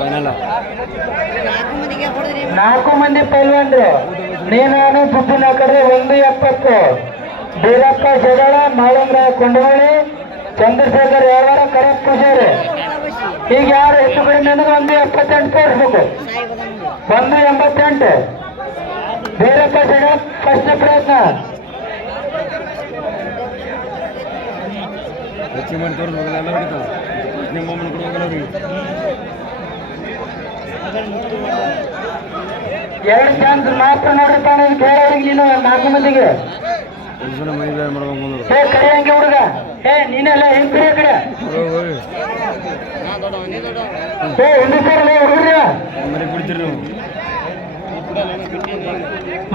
Final ನಾಲ್ಕು ಮಂದಿ ಪೈಲ್ವಾನ್ರು. ನೀನಾನು ಸುದ್ದಿನ ಕಡೆ ಒಂದು ಎಪ್ಪತ್ತು. ಬೀರಪ್ಪ ಜಗಳ ಮಾಳಿಂಗ ಕೊಂಡವಳ್ಳಿ ಚಂದ್ರಶೇಖರ್ ಯಾವಾರ ಕರೆಕ್ಟ್ ಪೂಜಾರಿ. ಈಗ ಯಾರು ಹೆಚ್ಚು ಕಡಿಮೆ ಅಂದ್ರೆ ಒಂದು ಎಪ್ಪತ್ತೆಂಟು ತೋರಿಸ್ಬೇಕು. ಒಂದು ಎಂಬತ್ತೆಂಟು. ಬೀರಪ್ಪ ಜಗಳ ಫಸ್ಟ್ ಪ್ರಯತ್ನ. ಹೆಚ್ಚು ಮಾಡಿ ತೋರಿಸ್ಬೇಕು ಎಲ್ಲರಿಗೂ ನಿಮ್ಮ ಮೊಮ್ಮನ ಎರಡು ಚಾನ್ಸ್ ಮಾತ್ರ ಕೇಳೋರಿಗೆ ನೀನು ನಾಲ್ಕು ಮಂದಿಗೆ. ಹೇ ಏ ಕಡೆ ಹಂಗೆ ಹುಡುಗ. ಏ ನೀನೆಲ್ಲ ಹೆಂಗೆ ಕಡೆ? ಕಡೆ ಏ ಹಿಂದಿ ಸರ್ ಹುಡುಗ್ರಿ.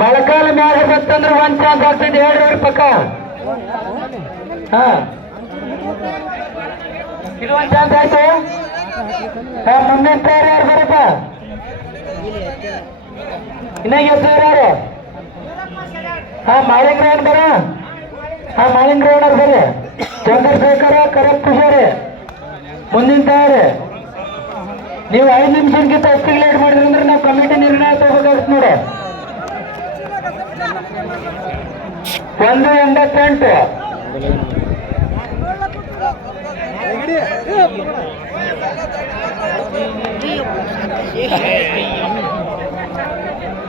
ಮಳೆಗಾಲ ಮ್ಯಾಗ ಬತ್ತಂದ್ರೆ ಒಂದ್ ಚಾನ್ಸ್ ಆಗ್ತದೆ ಹೇಳ್ರಿ ಪಕ್ಕ. ಹಾ. ಇದು ಒಂದ್ ಚಾನ್ಸ್ ಆಯ್ತು ಮುಂದಿನ ಯಾರು ಬರಪ್ಪ? ಇನ್ನ ಪ್ಲೇಯರ್ ಯಾರು? ಹಾ ಮಾಳಿಂಗ್ ರೌಂಡ್ ಬರ? ಹಾ ಮಾಲಿನ್ ರೌಂಡ್ ಅವ್ರು ಬರ್ರಿ ಚಂದ್ರಶೇಖರ ಕರೆಕ್ಟ್ ಪುಷಾರಿ ಮುಂದಿನ ತಯಾರಿ ನೀವು ಐದು ನಿಮಿಷಕ್ಕಿಂತ ಹೆಚ್ಚಿಗೆ ಲೇಟ್ ಮಾಡಿದ್ರಿ ಅಂದ್ರೆ ನಾವು ಕಮಿಟಿ ನಿರ್ಣಯ ತಗೋಬೇಕಾಗುತ್ತೆ ನೋಡಿ. ಒಂದು ಎಂಬತ್ತೆಂಟು.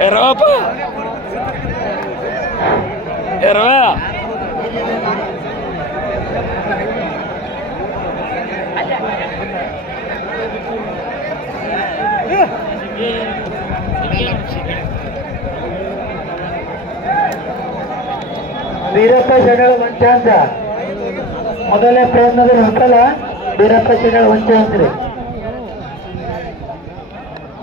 ಎರವಪ್ಪ ಎರವ ವೀರಪ್ಪ ಶೆಣಳ ಒಂದ್ ಅಂತ. ಮೊದಲನೇ ಪ್ರಯತ್ನದಲ್ಲಿ ಹೊಸಲ ವೀರಪ್ಪ ಶೆಣಳ ಒಂದ್ ಅಂತ. ರೀ